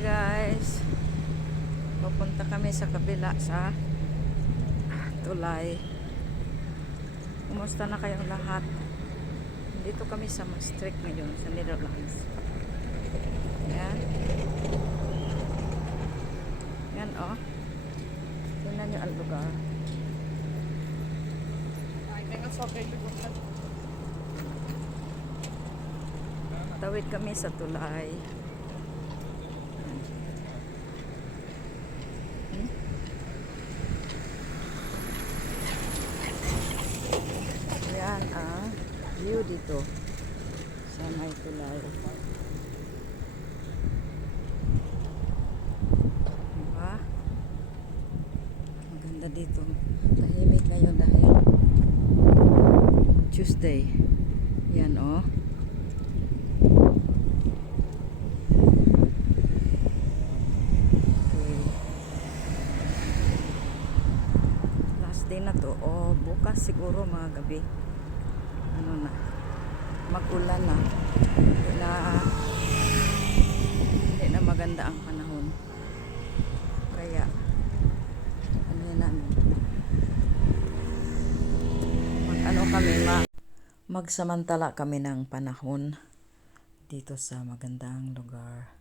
Hi guys, pupunta kami sa kabila sa tulay. Kumusta na kayong lahat? Dito kami sa Maastricht ngayon, sa Netherlands. Yan. Yan oh. Tingnan nyo ang lugar. Tawid kami sa tulay. Yan ang view dito sa may tulay. Diba? Maganda dito. Tahimik ngayon dahil Tuesday. Yan oh. Day na to o bukas siguro mga gabi ano na mag-ulan na hindi na maganda ang panahon kaya ano namin magsamantala kami ng panahon dito sa magandang lugar.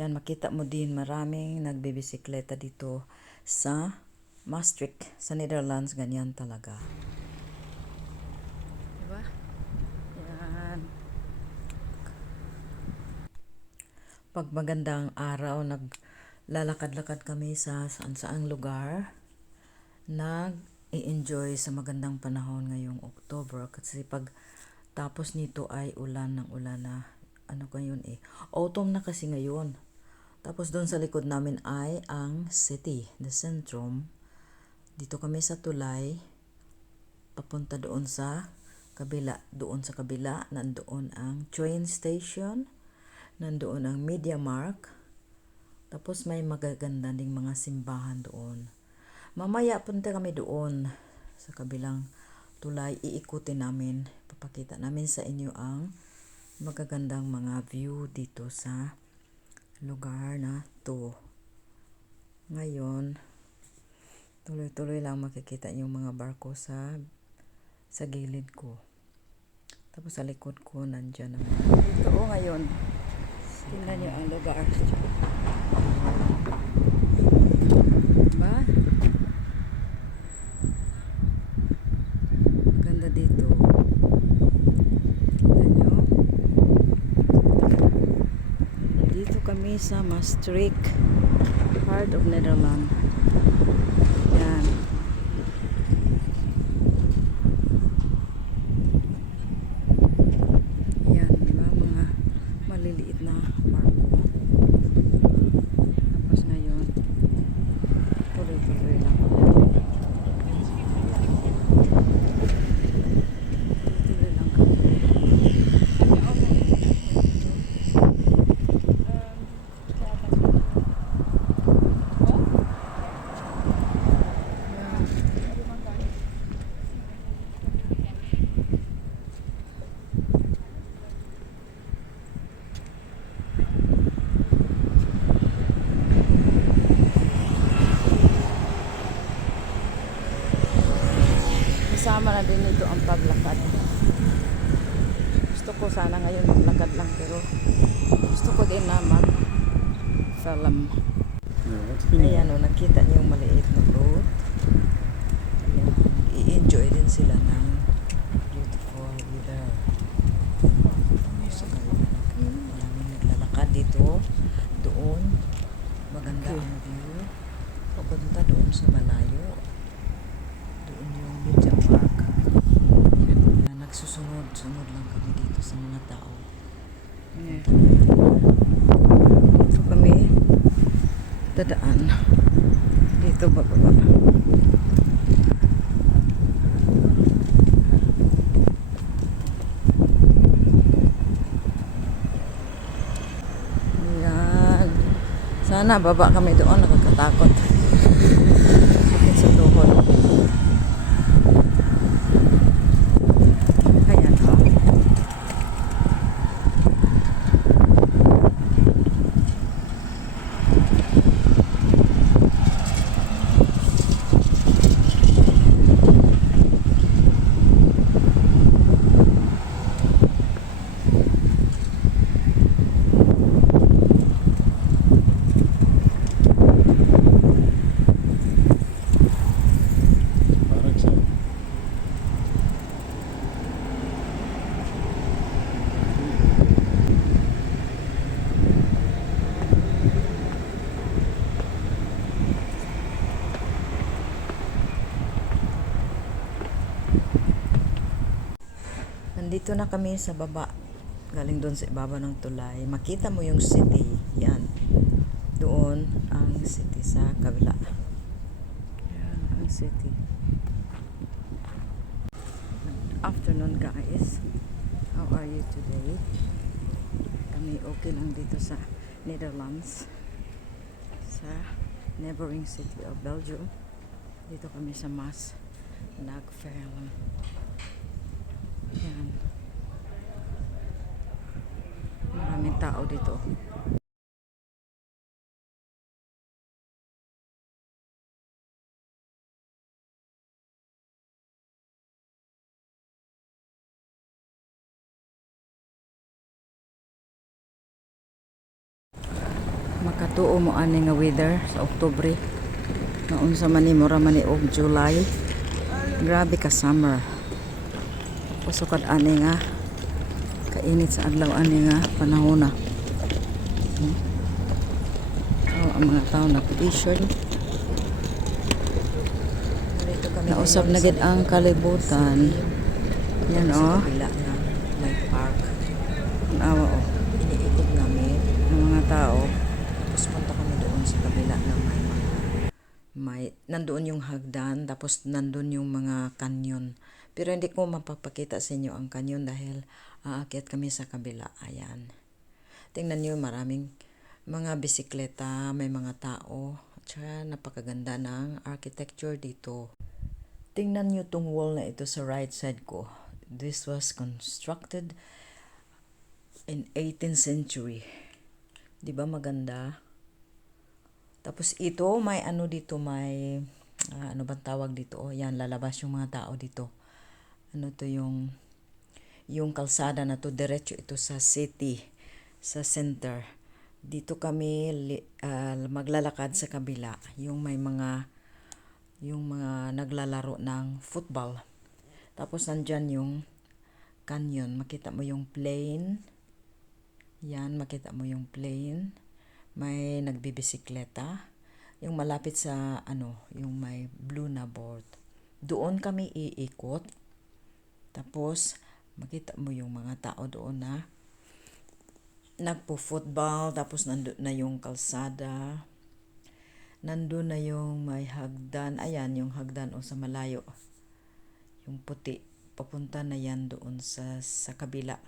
Yan, makita mo din maraming nagbibisikleta dito sa Maastricht, sa Netherlands. Ganyan talaga. Diba? Yan. Pag magandang araw, naglalakad-lakad kami sa saan-saang lugar. Nag-i-enjoy sa magandang panahon ngayong October. Kasi pag tapos nito ay ulan ng ulan na. Ano ko yun eh? Autumn na kasi ngayon. Tapos doon sa likod namin ay ang city, the centrum. Dito kami sa tulay. Papunta doon sa kabila. Doon sa kabila, nandoon ang train station. Nandoon ang Media Markt. Tapos may magaganda ding mga simbahan doon. Mamaya punta kami doon sa kabilang tulay. Iikutin namin. Papakita namin sa inyo ang magagandang mga view dito sa lugar na to. Ngayon, tuloy-tuloy lang makikita yung mga barko sa gilid ko. Tapos sa likod ko, nandyan naman. Dito o ngayon. Tingnan nyo ang lugar. Diba? Ganda dito. Kami sa Maastricht, part of Netherlands. Yan. Yan, diba? Mga maliliit na barko. Tapos ngayon, tuloy-tuloy lang. Tuloy lang kami. Kasama na din ito ang paglakad. Gusto ko sana ngayon maglakad lang pero gusto ko din naman salam. Ayan o, nakita niyo yung maliit na boat. I-enjoy din sila ng beautiful weather. So, maraming naglalakad dito. Doon maganda ang view. Papunta doon sa malayo. Doon yung Media Markt. Nagsusunod lang kami dito sa mga tao. Ito kami dadaan. Dito bababa. Yan. Sana baba kami doon. Nakakatakot. Sakit sa tuhod. Dito na kami sa baba. Galing doon sa ibaba ng tulay. Makita mo yung city. Yan. Doon ang city sa kabila. Yan ang city. Afternoon guys. How are you today? Kami okay lang dito sa Netherlands. Sa neighboring city of Belgium. Dito kami sa Maas. Nagfairland. Yan. Maraming tao dito. Makatuo mo ani nga weather sa Oktubre. Naun sa manimura mani og July. Grabe ka summer. Usukad ani nga kainit sa adlaw ani nga panahon na. Ang mga tao na t-shirt. Nausap na gid ang kalibutan. Yan oh. May park. Ang awa oh. Iniikot namin ng mga tao. Tapos punta kami doon sa kabila na may nandoon yung hagdan, tapos nandoon yung mga canyon. Pero hindi ko mapapakita sa inyo ang canyon dahil aakyat kami sa kabila. Ayan. Tingnan nyo, maraming mga bisikleta, may mga tao. At saka napakaganda ng architecture dito. Tingnan nyo tong wall na ito sa right side ko. This was constructed in 18th century. Di ba maganda? Tapos ito, may ano dito, may ano bang tawag dito? Oh, yan, lalabas yung mga tao dito. Ano to yung kalsada na to, diretso ito sa city, sa center. Dito kami maglalakad sa kabila, yung mga naglalaro ng football. Tapos nandyan yung canyon, makita mo yung plane. Yan, makita mo yung plane. May nagbibisikleta. Yung malapit sa yung may blue na board. Doon kami iikot. Tapos makita mo yung mga tao doon na nagpo-football. Tapos nandun na yung kalsada. Nandun na yung may hagdan. Ayan yung hagdan o sa malayo. Yung puti. Papunta na yan doon sa kabila.